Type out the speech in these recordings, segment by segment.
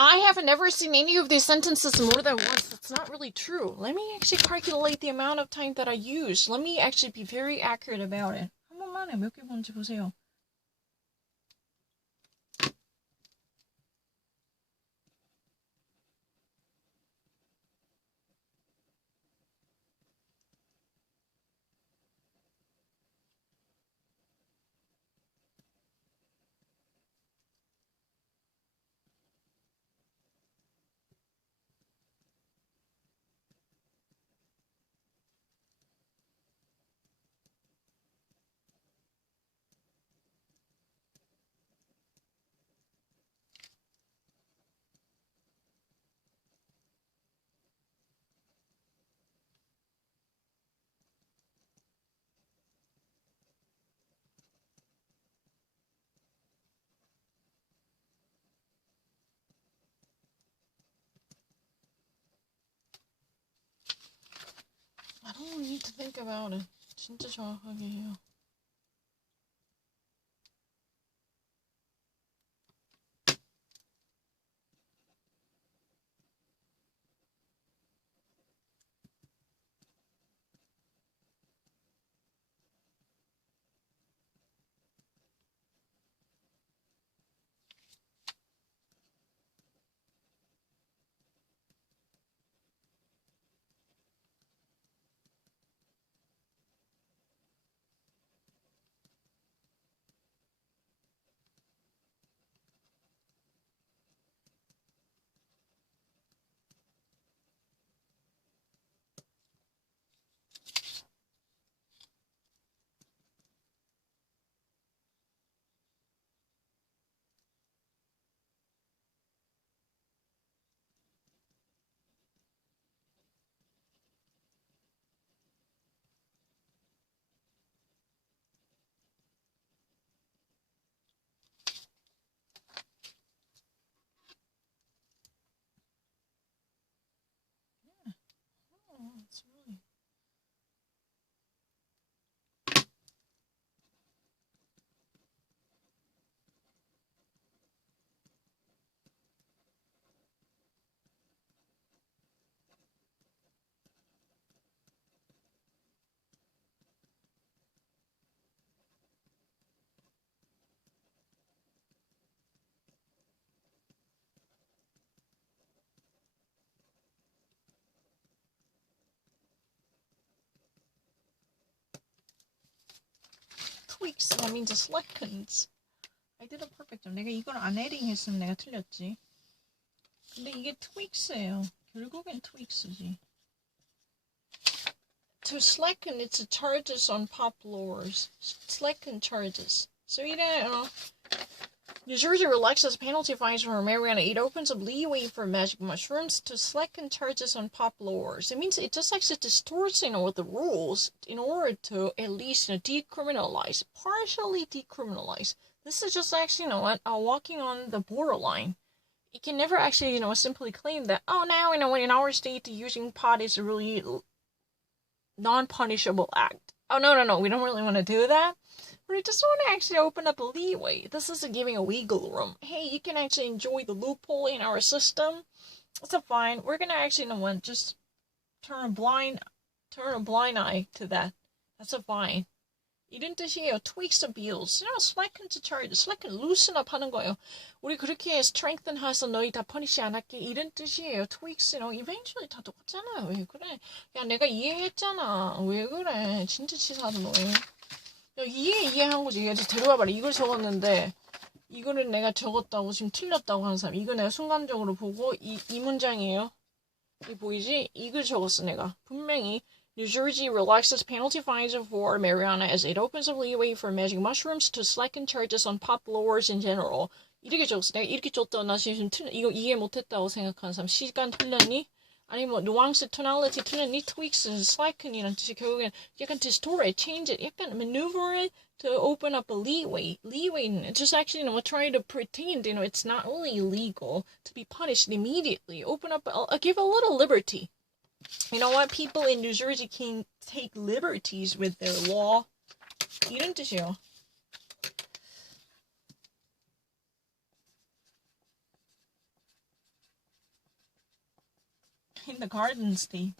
I have never seen any of these sentences more than once. That's not really true. Let me actually calculate the amount of time that I used. Let me actually be very accurate about it. 한 번만에 몇 개 본지 보세요. I don't need to think about it. 진짜 정확하게 해요. It's really... tweaks, that means selections. I did a perfect job. 내가 이걸 안 헤딩 했으면 내가 틀렸지. 근데 이게 tweaks예요. 결국엔 tweaks지. To slacken, it's charges on pop lowers. Slacken charges. So New Jersey relaxes penalty fines for marijuana. It opens up leeway for magic mushrooms to slacken charges on pop lowers. It means it just actually distorts, the rules in order to at least, decriminalize, partially decriminalize. This is just actually, walking on the borderline. You can never actually, simply claim that, oh, now, in our state, using pot is a really non-punishable act. Oh, no, we don't really want to do that. We just want to actually open up a leeway. This isn't giving a wiggle room. Hey, you can actually enjoy the loophole in our system. It's fine. We're gonna actually, just turn a blind eye to that. That's fine. 이런 뜻이에요. Tweaks abuse. slacken to charge. slacken, loosen up 하는 거예요. 우리 그렇게 strengthen 해서 너희 다 punish 안 할게. 이런 뜻이에요. Tweaks, eventually 다 똑같잖아요. 왜 그래? 야, 내가 이해했잖아. 왜 그래? 진짜 치사하다, 너희. 이해한 거지. 얘 데려와봐라. 이걸 적었는데 이거를 내가 적었다고 지금 틀렸다고 하는 사람. 이거 내가 순간적으로 보고 이 문장이에요. 이 보이지? 이걸 적었어 내가. 분명히 New Jersey relaxes penalty fines for marijuana as it opens up leeway for magic mushrooms to slacken charges on pop lowers in general. 이렇게 적었어. 내가 이렇게 줬다고 나 지금 이거 이해 못했다고 생각하는 사람. 시간 틀렸니? 아니 nuance, tonality 틀렸니? tweaks, slacken이란 뜻이 결국엔 약간 distort it, change it, 약간 maneuver it to open up a leeway. Leeway, just actually, trying to pretend, it's not really illegal to be punished immediately. Open up, give a little liberty. You know what? People in New Jersey can take liberties with their law. 이런 뜻이요. in the garden state.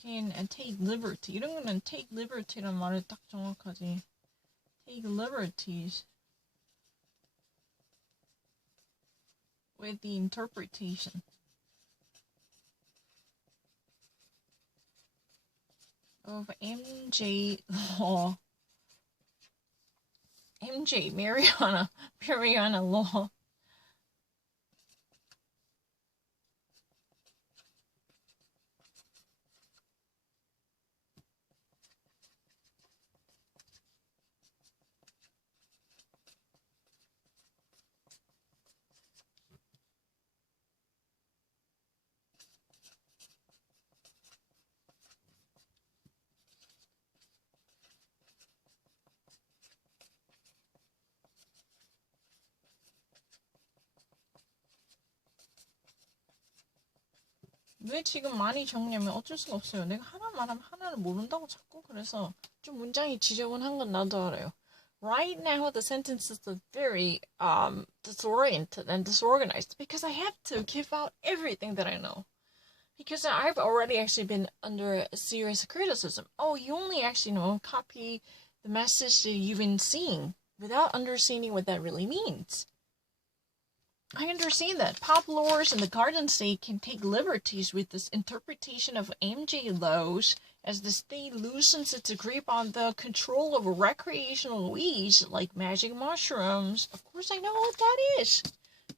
Can take liberty. 이런 거는 take liberty란 말을 딱 정확하지. Take liberties with the interpretation of MJ law. MJ, Mariana law. 왜 지금 많이 적냐면 어쩔 수가 없어요. 내가 하나 말하면 하나를 모른다고 자꾸. 그래서 좀 문장이 지저분한 건 나도 알아요. Right now the sentences are very disoriented and disorganized because I have to give out everything that I know. Because I've already actually been under a serious criticism. Oh, you only actually copy the message that you've been seeing without understanding what that really means. I understand that pop lores and the garden state can take liberties with this interpretation of MJ laws as the state loosens its grip on the control of recreational weeds like magic mushrooms. Of course I know what that is.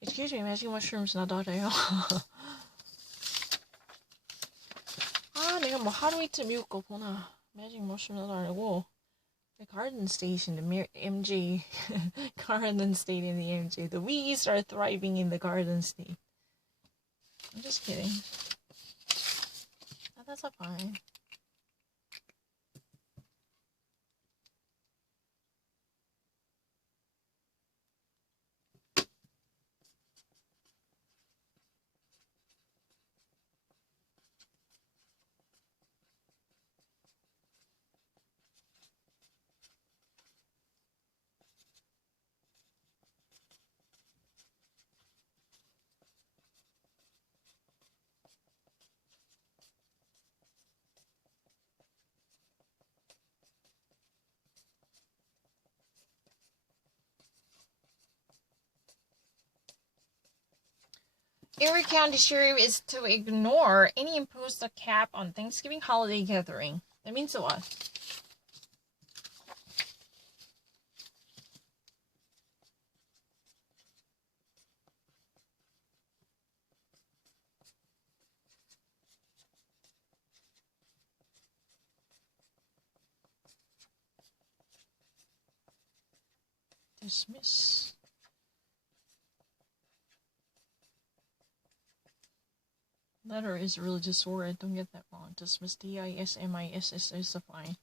Excuse me, magic mushrooms 나도 알아요. 아, 내가 뭐 하루 이틀 미국 거 보나. magic mushroom 나도 알고. The garden state in the MJ garden state in the MJ. The weeds are thriving in the garden state. I'm just kidding. Oh, that's fine. Erie County Sheriff is to ignore any imposed cap on Thanksgiving holiday gathering. That means what? Dismiss. Letter is religious disorder. Don't get that wrong. Dismiss. DISMISS is fine.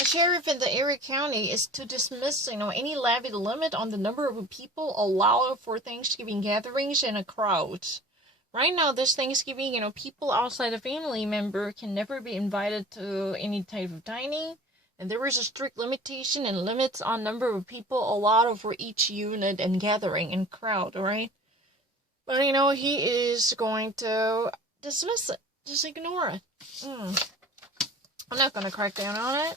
A sheriff in the Erie County is to dismiss, any levied limit on the number of people allowed for Thanksgiving gatherings and a crowd. Right now, this Thanksgiving, people outside a family member can never be invited to any type of dining. And there is a strict limitation and limits on number of people allowed for each unit and gathering and crowd, right? But, he is going to dismiss it. Just ignore it. I'm not going to crack down on it.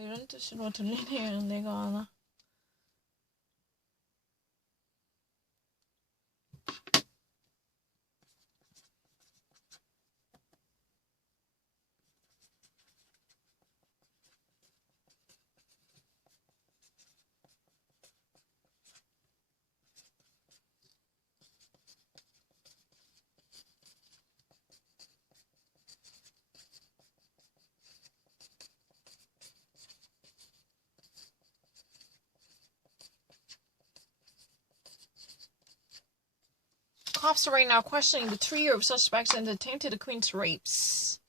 이런 뜻으로 들리네요, 내가 하나. cops are right now questioning the trio of suspects in the attempted Queen's rapes.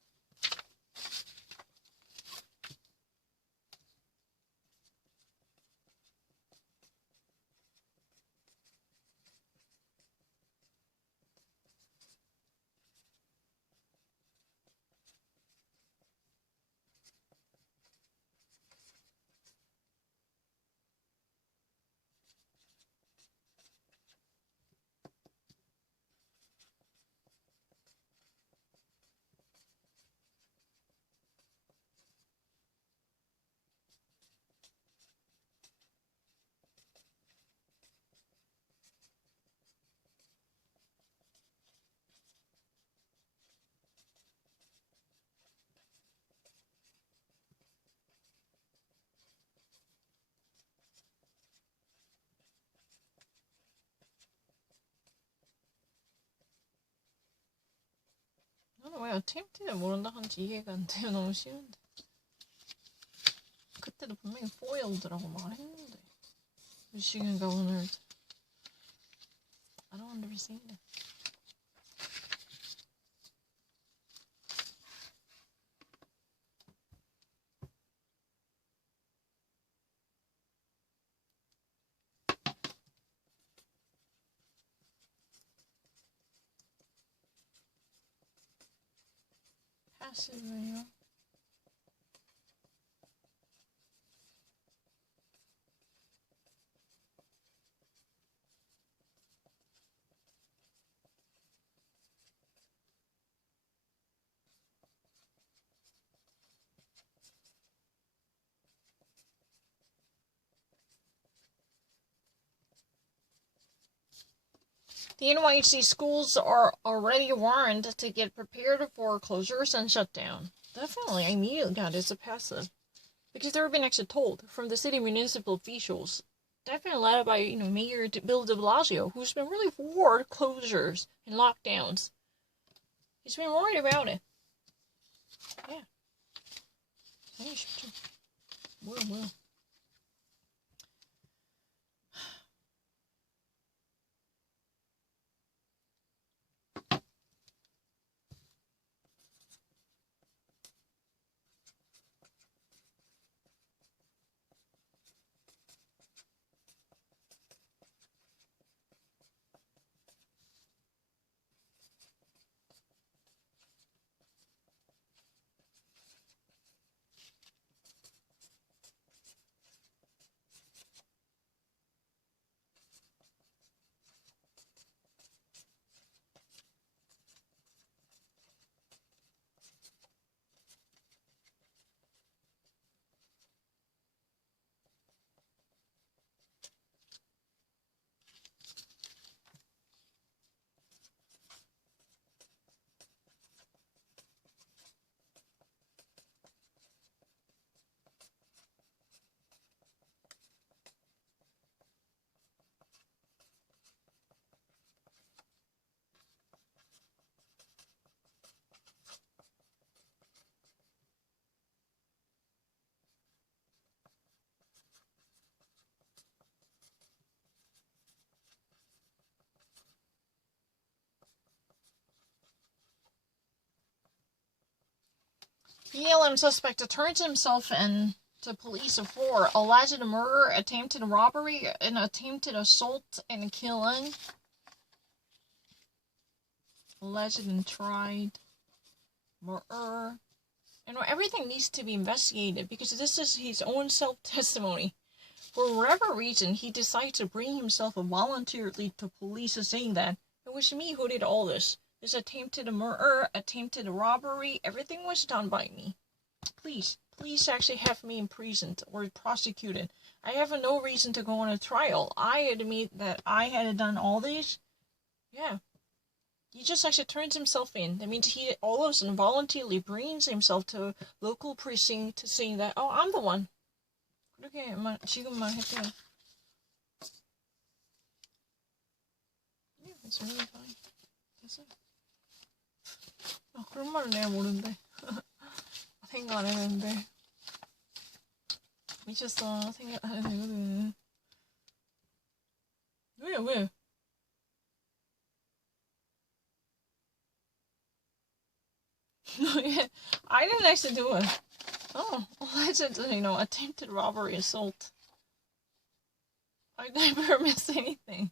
나는 왜 attempted를 모른다 한지 이해가 안 돼요. 너무 쉬운데. 그때도 분명히 foiled라고 말했는데. 미시간과 오늘 I don't understand it. passive예요. The NYC schools are already warned to get prepared for closures and shutdown. Definitely, I immediately got it as a passive. Because they've been actually told from the city municipal officials, definitely led by, Mayor Bill de Blasio, who's been really for closures and lockdowns. He's been worried about it. Yeah. Well. BLM suspect turns himself in to police for alleged murder, attempted robbery, and attempted assault and killing. Alleged and tried murder. Everything needs to be investigated because this is his own self-testimony. For whatever reason, he decided to bring himself voluntarily to police saying that it was me who did all this. This attempted murder, attempted robbery, everything was done by me. Please actually have me imprisoned or prosecuted. I have no reason to go on a trial. I admit that I had done all this. Yeah. He just actually turns himself in. That means he all of a sudden voluntarily brings himself to local precinct saying that, oh, I'm the one. 그렇게 지금만 할게요. Yeah, it's really fine. 됐어요. 그런 말을 내가 모르는데. 생각 안 했는데. 미쳤어. 생각 안 해도 되거든. 왜? I didn't actually do it. Oh, alleged, attempted robbery, assault. I never missed anything.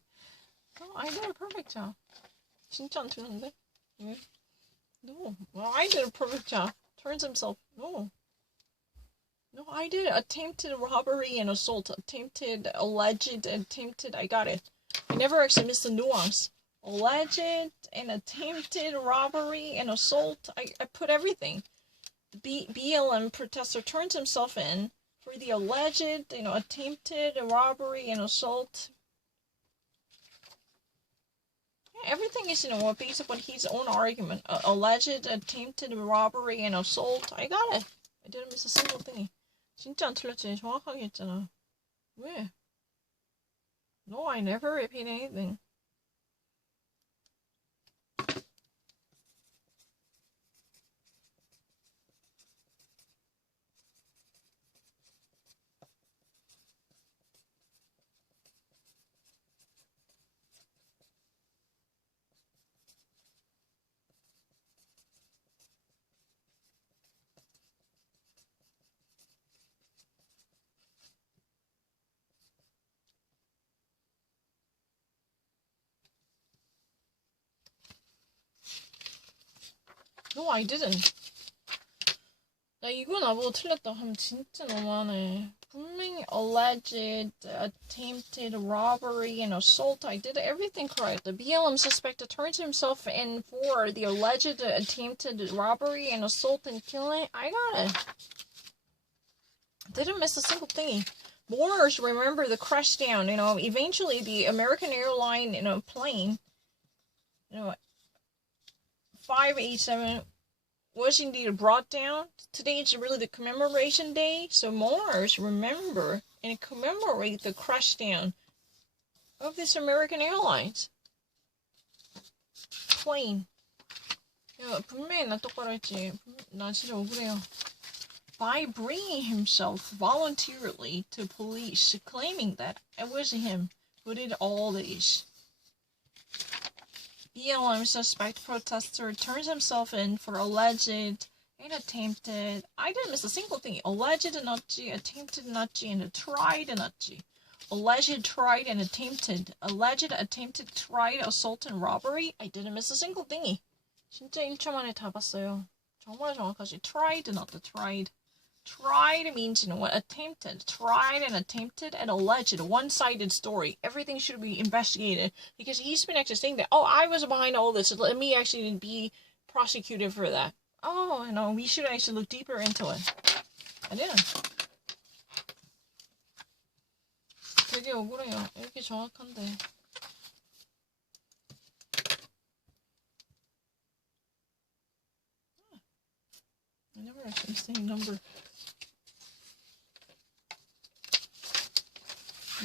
No, I did a perfect job. 진짜 안 틀렸는데? 왜? No. Well, I did a perfect job. Turns himself. No. No, I did attempted robbery and assault. Attempted, alleged, attempted. I got it. I never actually missed a nuance. Alleged and attempted robbery and assault. I put everything. The BLM protester turns himself in for the alleged, attempted robbery and assault. Yeah, everything is, based upon his own argument. Alleged, attempted robbery and assault. I got it. I didn't miss a single thing. 진짜 안 틀렸지. 정확하게 했잖아. 왜? No, I never repeat anything. No, I didn't. 나 이거 나보고 틀렸다고 하면 진짜 너무하네. 분명히 alleged, attempted robbery, and assault. I did everything correct. The BLM suspect turns himself in for the alleged, attempted robbery and assault and killing. I got it. Didn't miss a single thing. Mourners remember the crash down. Eventually the American airline, plane, 587 was indeed brought down. Today is really the commemoration day, so mourners remember and commemorate the crash down of this American Airlines plane. 야, 분명히 나 똑바로 했지. 나 진짜 억울해요. By bringing himself voluntarily to police, claiming that it was him who did all this. BLM suspect protester turns himself in for alleged and attempted. I didn't miss a single thing. Alleged nutty, attempted nutty, and tried nutty. Alleged, tried, and attempted. Alleged, attempted, tried, assault, and robbery. I didn't miss a single thingy. 진짜 1초 만에 다 봤어요. 정말 정확하지. Tried, not the tried. Tried means, attempted. Tried and attempted and alleged. One-sided story. Everything should be investigated. Because he's been actually saying that, I was behind all this. Let me actually be prosecuted for that. We should actually look deeper into it. I didn't. 되게 억울해요. 이렇게 정확한데. I never actually seen number.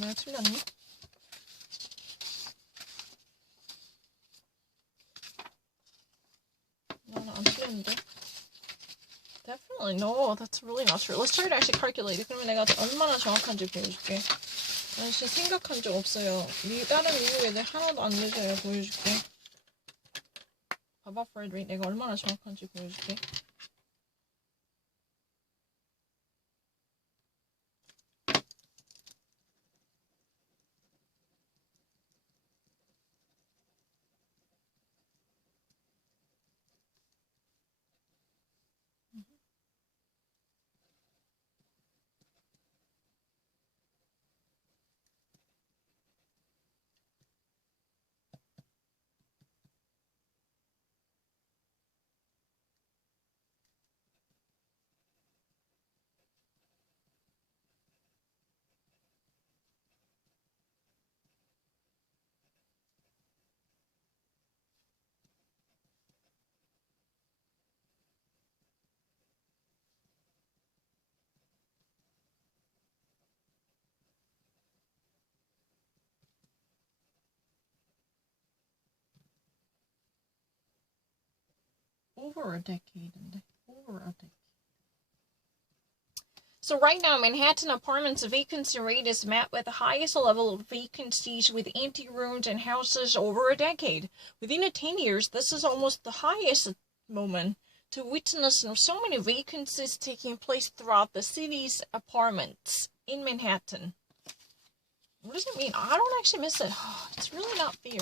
내가 틀렸니? 나는 안 틀렸는데. Definitely no, that's really not true. Let's try to actually calculate it. 그러면 내가 얼마나 정확한지 보여줄게. 난 진짜 생각한 적 없어요. 다른 미국 애들 하나도 안 늦어요. 보여줄게. 봐봐, Frederick. 내가 얼마나 정확한지 보여줄게. Over a decade. So right now, Manhattan apartments vacancy rate is met with the highest level of vacancies with empty rooms and houses over a decade. Within 10 years, this is almost the highest moment to witness so many vacancies taking place throughout the city's apartments in Manhattan. What does it mean? I don't actually miss it. It's really not fair.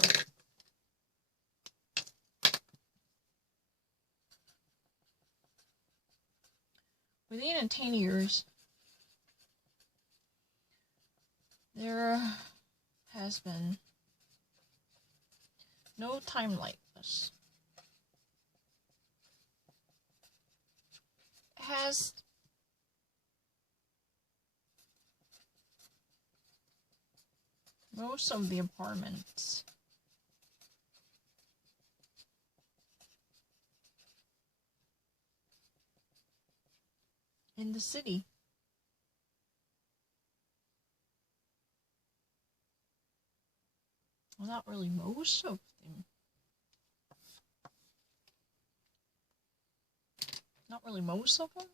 Within 10 years, there has been no time like this. Has most of the apartments in the city well, not really most of them. Not really most of them.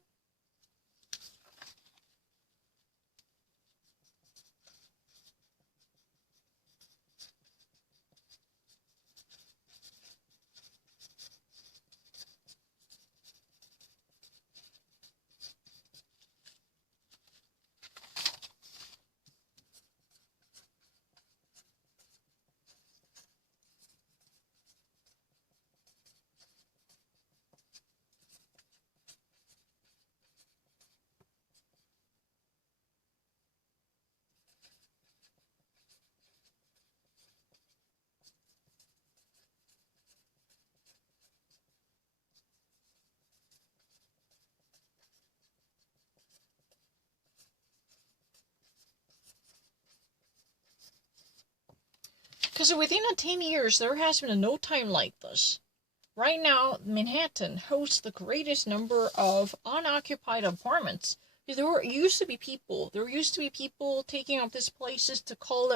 Because within 10 years, there has been no time like this. Right now, Manhattan hosts the greatest number of unoccupied apartments. There used to be people taking up these places to call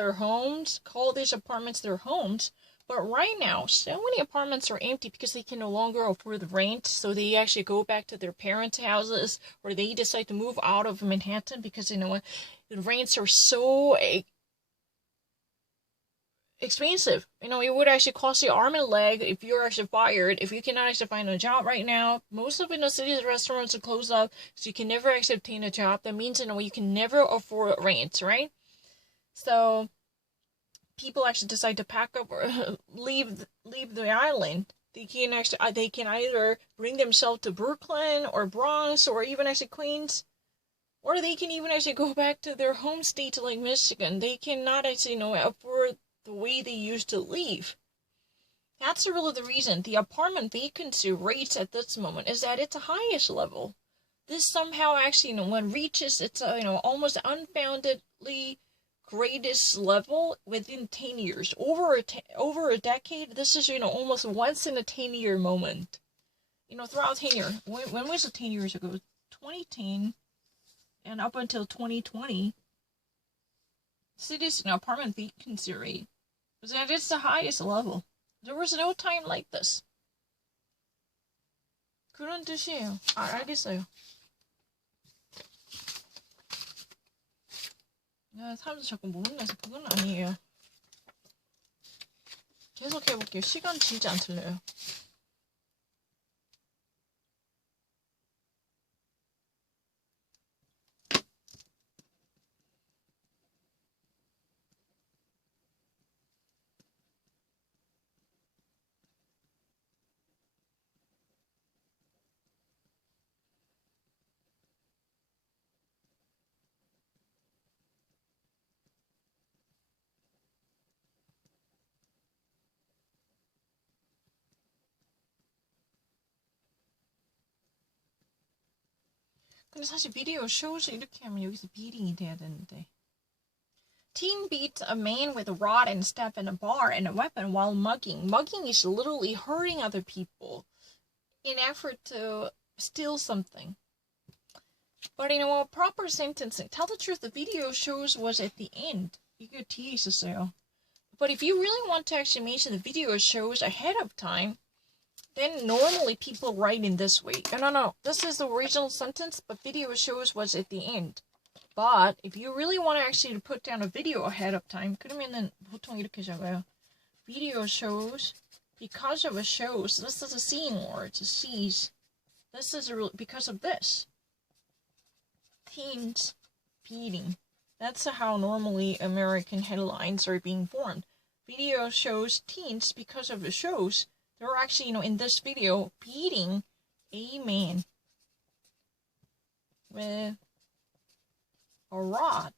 these apartments their homes. But right now, so many apartments are empty because they can no longer afford the rent, so they actually go back to their parents' houses, or they decide to move out of Manhattan because, the rents are so expensive. It would actually cost you arm and leg if you're actually fired. If you cannot actually find a job right now, most of the city's restaurants are closed up, so you can never actually obtain a job. That means, you can never afford rent, right? So people actually decide to pack up or leave the island. They can either bring themselves to Brooklyn or Bronx or even actually Queens, or they can even actually go back to their home state like Michigan. They cannot actually afford the way they used to live. That's really the reason the apartment vacancy rates at this moment is at its highest level. This somehow actually, when reaches its, almost unfoundedly greatest level within 10 years. Over a decade, this is, almost once in a 10-year moment. Throughout 10 years. When was it 10 years ago? 2010 and up until 2020. City's apartment vacancy rate was at its highest level. There was no time like this. 그런 뜻이에요. 알겠어요. 사람들 자꾸 모른다서 그건 아니에요. 계속 해볼게요. 시간 길지 않을래요. 근데 사실 비디오 쇼즈 이렇게 하면 여기서 비딩이 돼야 되는데. Teen beats a man with a rod and staff in a bar and a weapon while mugging. Mugging is literally hurting other people in effort to steal something. But proper sentencing. Tell the truth, the video shows was at the end. 이게 뒤에 있었어요. But if you really want to actually mention the video shows ahead of time, then normally people write in this way. No. This is the original sentence, but video shows was at the end. But if you really want to actually put down a video ahead of time, 그러면은 보통 이렇게 적어요. Video shows, because of a shows. This is a scene word. It's a sees. This is because of this. Teens beating. That's how normally American headlines are being formed. Video shows teens, because of the shows, they're actually, in this video, beating a man with a rod,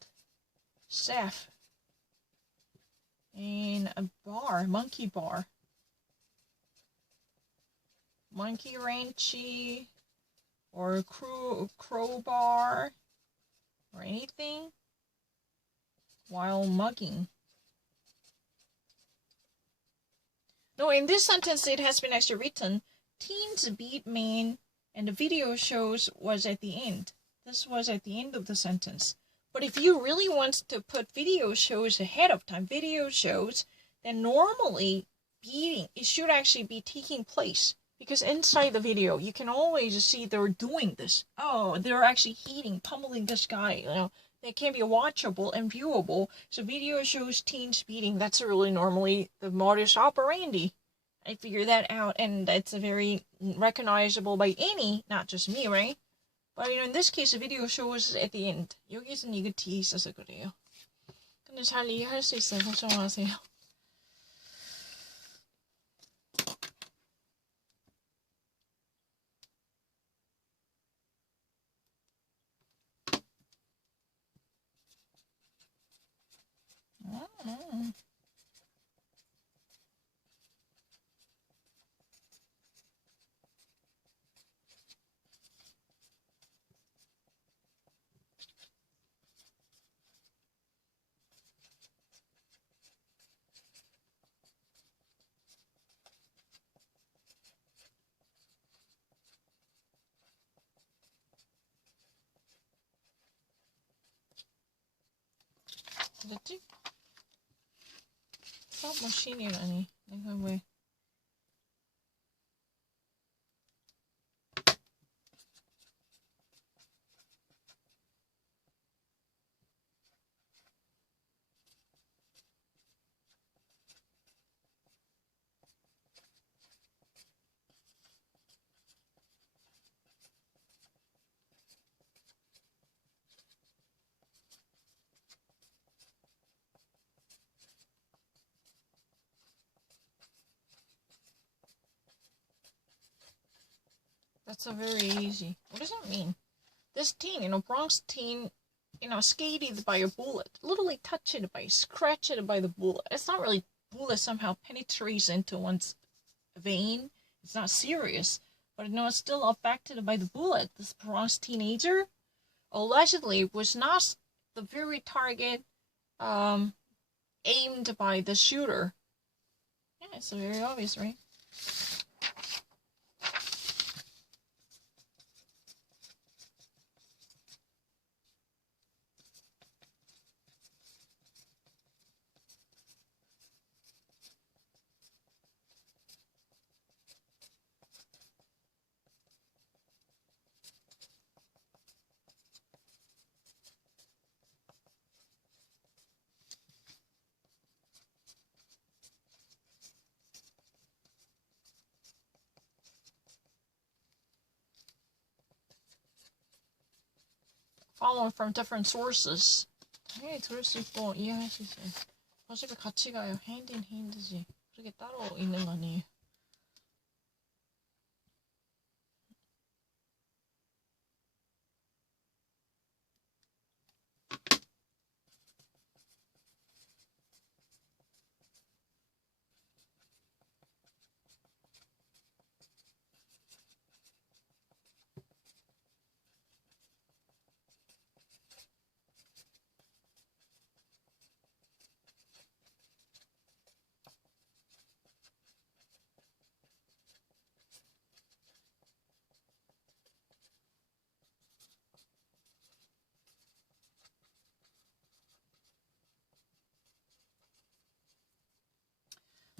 staff, in a bar, monkey bar. Monkey wrenchy, or crowbar, or anything, while mugging. No, in this sentence it has been actually written, teens beat man, and the video shows was at the end. This was at the end of the sentence. But if you really want to put video shows ahead of time, video shows, then normally beating, it should actually be taking place. Because inside the video, you can always see they're doing this. Oh, they're actually hitting, pummeling this guy. They can be watchable and viewable. So video shows teens beating. That's really normally the modus operandi. I figured that out, and that's a very recognizable by any, not just me, right? But in this case, the video shows at the end. 여기서는 이거 뒤에 있어서 그래요. 근데 잘 이해할 수 있어요. 걱정 마세요. 뭐지? 수업 머신이라니. 내가 왜? That's a very easy. What does that mean? This teen, Bronx teen, skated by a bullet. Literally touched it by, scratched it by the bullet. It's not really bullet somehow penetrates into one's vein. It's not serious. But it's still affected by the bullet. This Bronx teenager allegedly was not the very target aimed by the shooter. Yeah, it's very obvious, right? Following from different sources. 당연히 들을 수 있고 이해할 수 있어요. 어차피 같이 가요. hand in hand지. 그렇게 따로 있는 거 아니에요.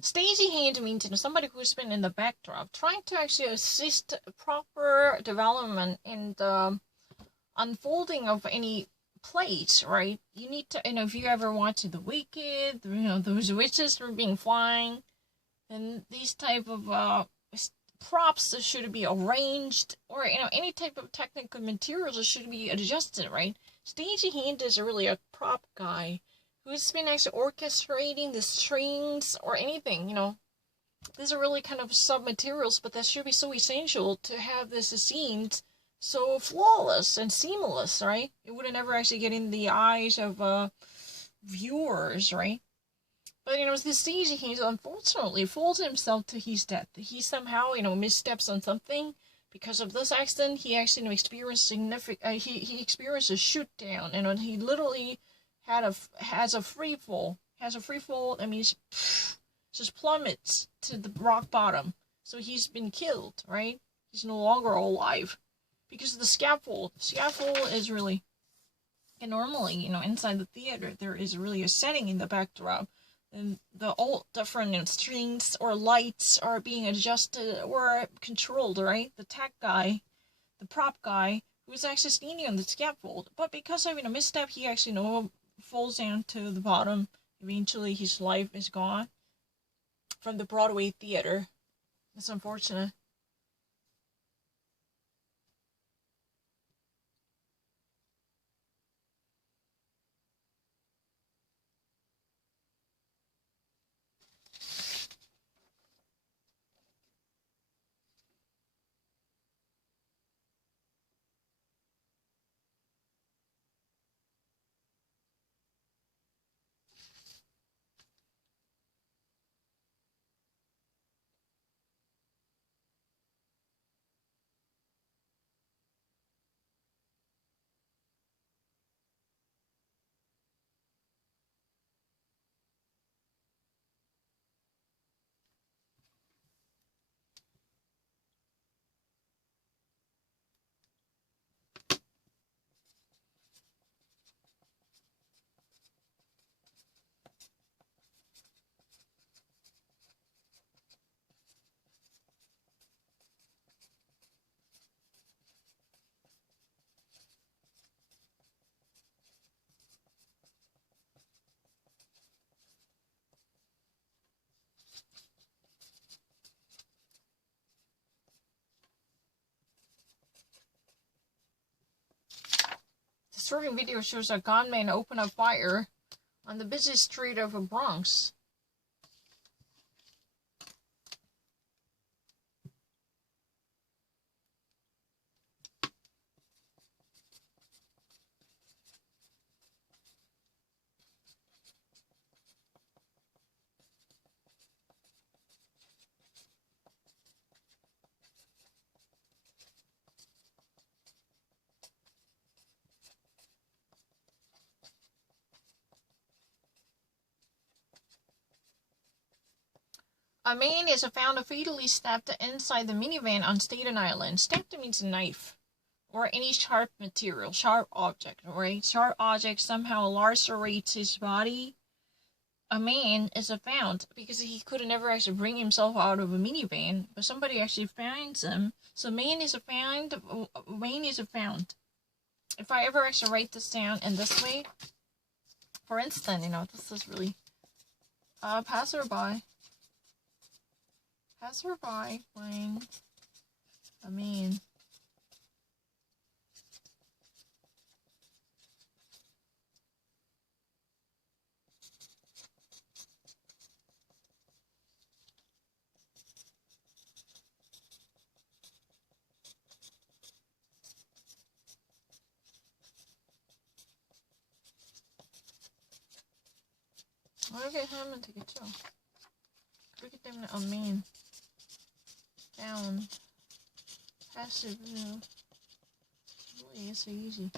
Stagey hand means somebody who's been in the backdrop, trying to actually assist proper development in the unfolding of any plays, right? You need to, if you ever watch The Wicked, those witches were being flying, and these type of props that should be arranged, or any type of technical materials that should be adjusted, right? Stagehand is really a prop guy who's been actually orchestrating the strings or anything, These are really kind of sub-materials, but that should be so essential to have this scenes so flawless and seamless, right? It would never actually get in the eyes of viewers, right? But, this stagehand unfortunately falls himself to his death. He somehow, missteps on something. Because of this accident, he actually experienced he experienced a shoot down, and he literally has a free fall. That means just plummets to the rock bottom. So he's been killed, right? He's no longer alive because of the scaffold. Scaffold is really, and normally, inside the theater, there is really a setting in the backdrop. And all different strings or lights are being adjusted or controlled, right? The tech guy, the prop guy, who's actually standing on the scaffold. But because of a misstep, he actually falls down to the bottom. Eventually, his life is gone from the Broadway theater. It's unfortunate. The disturbing video shows a gunman open a fire on the busy street of the Bronx. A man is found fatally stabbed inside the minivan on Staten Island. Stabbed means a knife or any sharp material, sharp object, right? Sharp object somehow lacerates his body. A man is found because he could never actually bring himself out of a minivan, but somebody actually finds him. So man is found. If I ever actually write this down in this way, for instance, this is really passerby finds a man. 어떻게 하면 되겠죠? 그렇기 때문에 a man found passive really is so easy.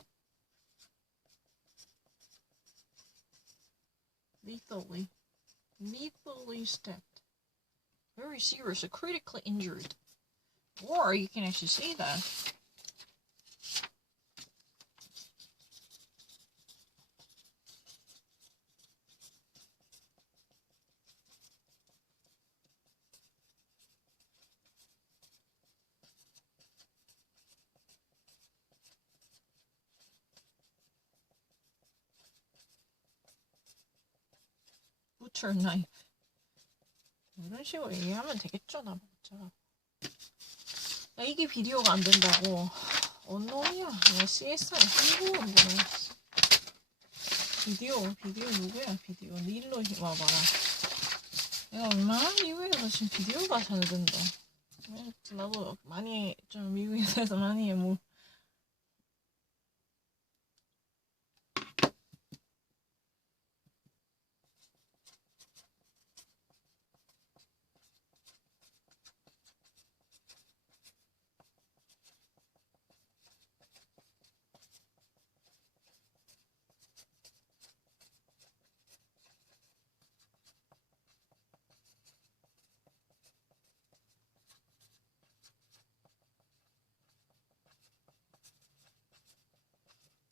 Lethally stabbed. Very serious, critically injured. Or you can actually say that. Butcher knife. 이런 식으로 얘기하면 되겠죠, 나보자. 야, 이게 비디오가 안 된다고. 언놈이야. 야, CSR 신고 온 거네. 비디오 누구야, 비디오. 닐로 와봐라. 내가 얼마나 미국에서 지금 비디오가 잘 된다. 나도 많이, 좀 미국에서 많이 뭐,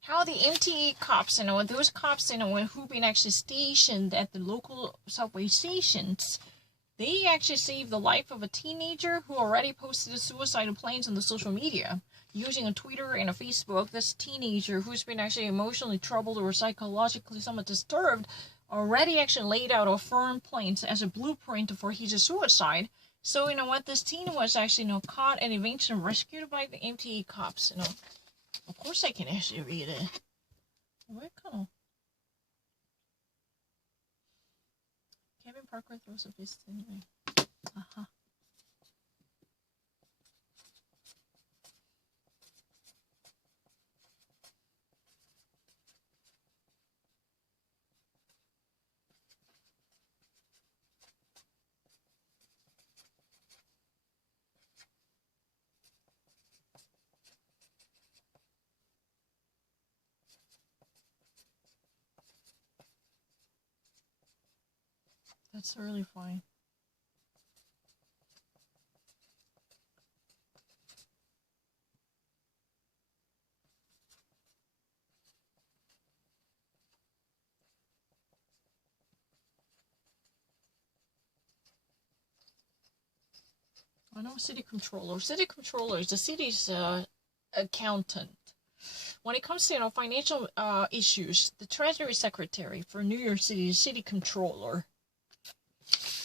how the MTE cops, those cops, who've been actually stationed at the local subway stations, they actually saved the life of a teenager who already posted suicidal plans on the social media. Using a Twitter and a Facebook, this teenager who's been actually emotionally troubled or psychologically somewhat disturbed already actually laid out a firm plan as a blueprint for his suicide. So, this teen was actually, caught and eventually rescued by the MTE cops, Of course I can actually read it. Where can Kevin Parker throws a fist anyway. Uh-huh. That's really fine. I know city controller. City controller is the city's accountant. When it comes to financial issues, the treasury secretary for New York City, the city controller.